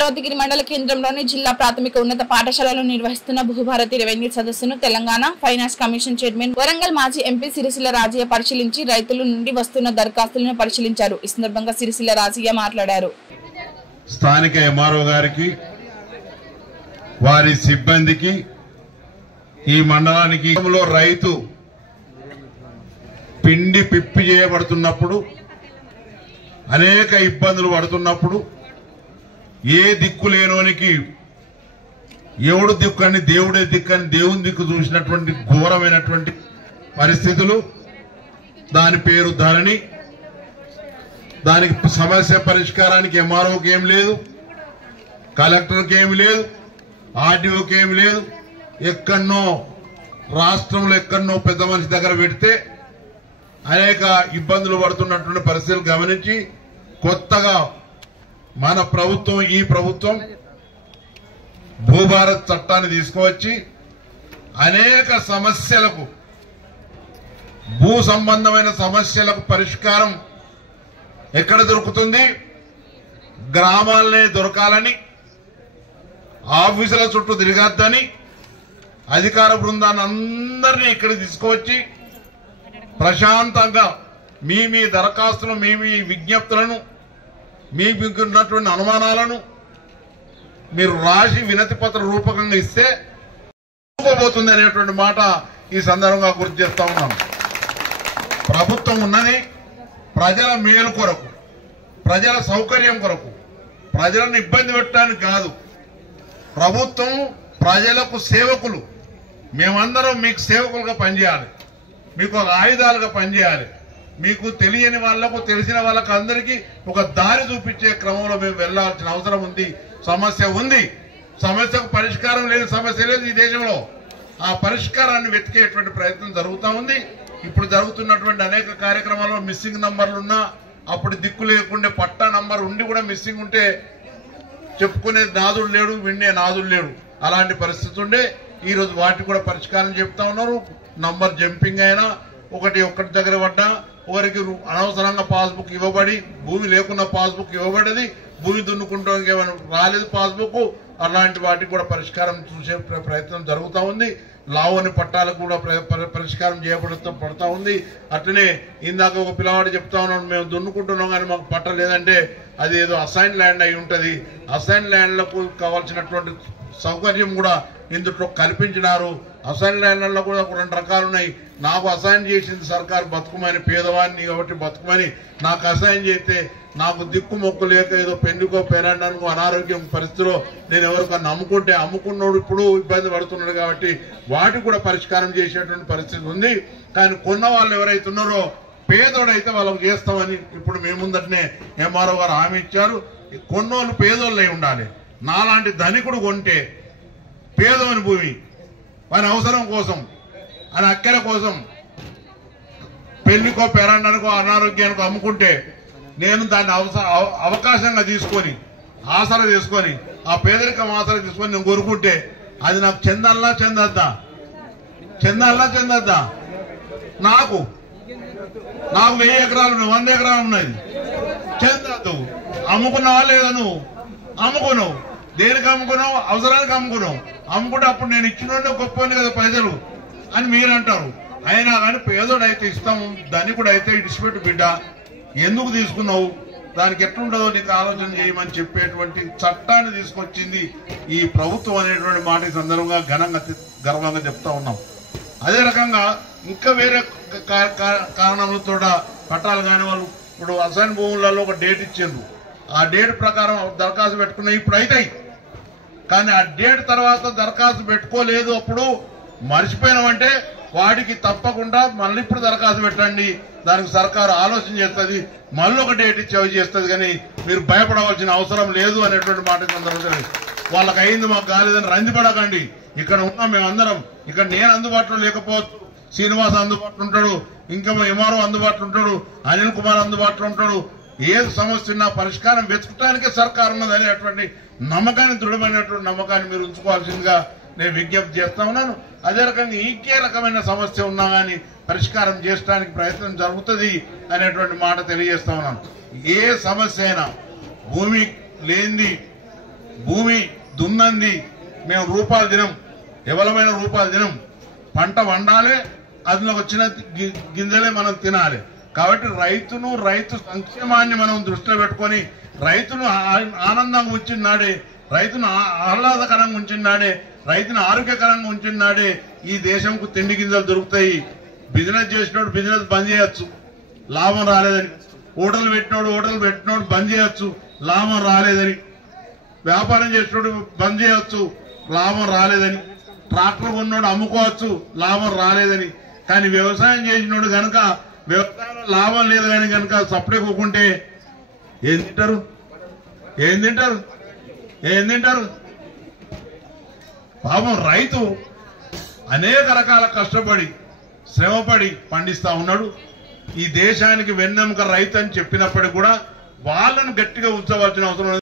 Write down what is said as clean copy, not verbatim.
పార్వతగిరి మండల కేంద్రంలోని జిల్లా ప్రాథమిక ఉన్నత పాఠశాలలో నిర్వహిస్తున్న భూభారతి రెవెన్యూ సదస్సును Telangana finance commission chairman Warangal మాజీ ఎంపీ సిరిసిల్ల రాజయ్య పరిశీలించి రైతుల నుండి వస్తున్న దరఖాస్తులను పరిశీలించారు. ఈ సందర్భంగా సిరిసిల్ల రాజయ్య మాట్లాడారు. స్థానిక ఎంఆర్ఓ గారికి వారి సిబ్బందికి ఈ మండలానికి రైతు పిండి పిప్పి చేయబడుతున్నప్పుడు అనేక ఇబ్బందులు పడుతున్నప్పుడు ఏ దిక్కు లేనోనికి ఎవడు దిక్కని దేవుడే దిక్కని దేవుని దిక్కు చూసినటువంటి ఘోరమైనటువంటి పరిస్థితులు. దాని పేరు ధరణి. దానికి సమస్య పరిష్కారానికి ఎంఆర్ఓకి ఏం లేదు, కలెక్టర్కి ఏమి లేదు, ఆర్డీఓకి ఏమి లేదు. ఎక్కడనో రాష్ట్రంలో ఎక్కడనో పెద్ద మనిషి దగ్గర పెడితే అనేక ఇబ్బందులు పడుతున్నటువంటి పరిస్థితులు గమనించి కొత్తగా మన ప్రభుత్వం ఈ ప్రభుత్వం భూభారత్ చట్టాన్ని తీసుకువచ్చి అనేక సమస్యలకు భూ సంబంధమైన సమస్యలకు పరిష్కారం ఎక్కడ దొరుకుతుంది, గ్రామాలనే దొరకాలని, ఆఫీసుల చుట్టూ తిరగద్దని అధికార బృందాన్ని అందరినీ ఇక్కడికి తీసుకువచ్చి ప్రశాంతంగా మీ దరఖాస్తులు మీ విజ్ఞప్తులను మీకున్నటువంటి అనుమానాలను మీరు రాసి వినతి పత్ర రూపకంగా ఇస్తే పోతుంది అనేటువంటి మాట ఈ సందర్భంగా గుర్తు చేస్తా ఉన్నాను. ప్రభుత్వం ఉన్నది ప్రజల మేలు కొరకు, ప్రజల సౌకర్యం కొరకు, ప్రజలను ఇబ్బంది పెట్టడానికి కాదు. ప్రభుత్వం ప్రజలకు సేవకులు. మేమందరం మీకు సేవకులుగా పనిచేయాలి, మీకు ఆయుధాలుగా పనిచేయాలి. మీకు తెలియని వాళ్లకు తెలిసిన వాళ్ళకు అందరికీ ఒక దారి చూపించే క్రమంలో మేము వెళ్లాల్సిన అవసరం ఉంది. సమస్య ఉంది, సమస్యకు పరిష్కారం లేని సమస్య లేదు ఈ దేశంలో. ఆ పరిష్కారాన్ని వెతికేటువంటి ప్రయత్నం జరుగుతూ ఉంది. ఇప్పుడు జరుగుతున్నటువంటి అనేక కార్యక్రమాల్లో మిస్సింగ్ నంబర్లున్నా అప్పుడు దిక్కు లేకుండా పట్టా నంబర్ ఉండి కూడా మిస్సింగ్ ఉంటే చెప్పుకునే నాదుడు లేడు, విండే నాదుడు లేడు. అలాంటి పరిస్థితి ఉండే ఈరోజు వాటికి కూడా పరిష్కారం చెప్తా ఉన్నారు. నంబర్ జంపింగ్ అయినా ఒకటి దగ్గర పడ్డా ఒకరికి అనవసరంగా పాస్బుక్ ఇవ్వబడి భూమి లేకున్న పాస్బుక్ ఇవ్వబడేది, భూమి దున్నుకుంటానికి ఏమైనా రాలేదు పాస్బుక్, అలాంటి వాటికి కూడా పరిష్కారం చూసే ప్రయత్నం జరుగుతూ ఉంది. లావోని పట్టాలకు కూడా పరిష్కారం చేయబడుతూ ఉంది. అట్లనే ఇందాక ఒక పిల్లవాడు చెప్తా ఉన్నాడు, మేము దున్నుకుంటున్నాం కానీ మాకు పట్ట లేదంటే అది ఏదో అసైన్ ల్యాండ్ అయి ఉంటుంది. అసైన్ ల్యాండ్లకు కావాల్సినటువంటి సౌకర్యం కూడా ఇందులో కల్పించినారు. అసైన్ ల్యాండ్లలో కూడా 2 రకాలు ఉన్నాయి. నాకు అసైన్ చేసింది సర్కారు బతుకుమని, పేదవాడిని కాబట్టి బతుకుమని నాకు అసైన్ చేస్తే నాకు దిక్కు మొక్కు లేక ఏదో పెళ్లికో పేరండానికో అనారోగ్యం పరిస్థితిలో నేను ఎవరికన్నా అమ్ముకున్నోడు ఇప్పుడు ఇబ్బంది పడుతున్నాడు. కాబట్టి వాటికి కూడా పరిష్కారం చేసేటువంటి పరిస్థితి ఉంది. కానీ కొన్న వాళ్ళు ఎవరైతే ఉన్నారో పేదోడైతే వాళ్ళకు చేస్తామని ఇప్పుడు మీ ముందటనే ఎంఆర్ఓ గారు హామీ ఇచ్చారు. కొన్నోళ్ళు పేదోళ్ళై ఉండాలి. నాలాంటి ధనికుడు కొంటే పేదోని భూమి వారి అవసరం కోసం, అని అక్కర కోసం పెళ్లికో పేరండానికో అనారోగ్యానికో అమ్ముకుంటే నేను దాన్ని అవకాశంగా తీసుకొని ఆసరా తీసుకొని ఆ పేదరికం ఆసరా తీసుకొని నేను కోరుకుంటే అది నాకు చెందాలా చెందద్దా? నాకు 1000 ఎకరాలు 100 ఎకరాలు ఉన్నది, చెందద్దు. అమ్ముకున్నావా లేదా? నువ్వు అమ్ముకున్నావు. దేనికి అమ్ముకున్నావు? అవసరానికి అమ్ముకున్నావు. అమ్ముకుంటే అప్పుడు నేను ఇచ్చినోడే గొప్పని కదా ప్రజలు అని మీరు అంటారు. అయినా కానీ పేదోడైతే ఇస్తాము, ధనికుడు అయితే ఇడిచిపెట్టు బిడ్డ, ఎందుకు తీసుకున్నావు, దానికి ఎట్లుండదో నీకు ఆలోచన చేయమని చెప్పేటువంటి చట్టాన్ని తీసుకొచ్చింది ఈ ప్రభుత్వం అనేటువంటి మాట ఈ సందర్భంగా గర్వంగా చెప్తా ఉన్నాం. అదే రకంగా ఇంకా వేరే కారణాలతో పట్టాలు కాని వాళ్ళు ఇప్పుడు అసైన్ భూములలో ఒక డేట్ ఇచ్చిండ్రు. ఆ డేట్ ప్రకారం దరఖాస్తు పెట్టుకున్నాయి, ఇప్పుడు అవుతాయి. కానీ ఆ డేట్ తర్వాత దరఖాస్తు పెట్టుకోలేదు, అప్పుడు మర్చిపోయినామంటే వాటికి తప్పకుండా మళ్ళీ ఇప్పుడు దరఖాస్తు పెట్టండి, దానికి సర్కారు ఆలోచన చేస్తుంది, మళ్ళీ ఒక డేట్ ఇచ్చి అవి చేస్తుంది. కానీ మీరు భయపడవలసిన అవసరం లేదు అనేటువంటి మాట సందర్భంగా వాళ్ళకి అయింది మాకు కాలేదని రందిపడకండి. ఇక్కడ ఉన్నాం మేమందరం. ఇక్కడ నేను అందుబాటులో లేకపోవచ్చు, శ్రీనివాస్ అందుబాటులో ఉంటాడు, ఇంకా ఎంఆర్ఓ అందుబాటులో ఉంటాడు, అనిల్ కుమార్ అందుబాటులో ఉంటాడు. ఏది సమస్య ఉన్నా పరిష్కారం వెతుకటానికే సర్కారు ఉన్నది అనేటువంటి నమ్మకాన్ని, దృఢమైనటువంటి నమ్మకాన్ని మీరు ఉంచుకోవాల్సిందిగా నేను విజ్ఞప్తి చేస్తా ఉన్నాను. అదే రకంగా ఇంకే రకమైన సమస్య ఉన్నా కానీ పరిష్కారం చేయడానికి ప్రయత్నం జరుగుతుంది అనేటువంటి మాట తెలియజేస్తా ఉన్నాను. ఏ సమస్య అయినా భూమి లేనిది భూమి దున్నంది మేము రూపాయలు తినం, ఎవలమైన రూపాయలు తినం. పంట వండాలి, అందులో వచ్చిన గింజలే మనం తినాలి. కాబట్టి రైతు సంక్షేమాన్ని మనం దృష్టిలో పెట్టుకొని రైతును ఆనందంగా ఉంచినాడే, రైతును ఆహ్లాదకరంగా ఉంచినాడే, రైతును ఆరోగ్యకరంగా ఉంచినాడే ఈ దేశంకు తిండి గింజలు దొరుకుతాయి. బిజినెస్ చేసినోడు బిజినెస్ బంద్ చేయొచ్చు, లాభం రాలేదని. హోటల్ పెట్టినోడు బంద్ చేయొచ్చు, లాభం రాలేదని. వ్యాపారం చేసినోడు బంద్ చేయొచ్చు, లాభం రాలేదని. ట్రాక్టర్ కొన్నోడు అమ్ముకోవచ్చు, లాభం రాలేదని. కానీ వ్యవసాయం చేసినోడు కనుక వ్యవసాయంలో లాభం లేదు కానీ కనుక సప్లై కూకుంటే ఏం తింటారు? పాపం రైతు అనేక రకాల కష్టపడి శ్రమపడి పండిస్తా ఉన్నాడు. ఈ దేశానికి వెన్నెముక రైతు అని చెప్పినప్పటికీ కూడా వాళ్ళను గట్టిగా ఉంచవలసిన అవసరం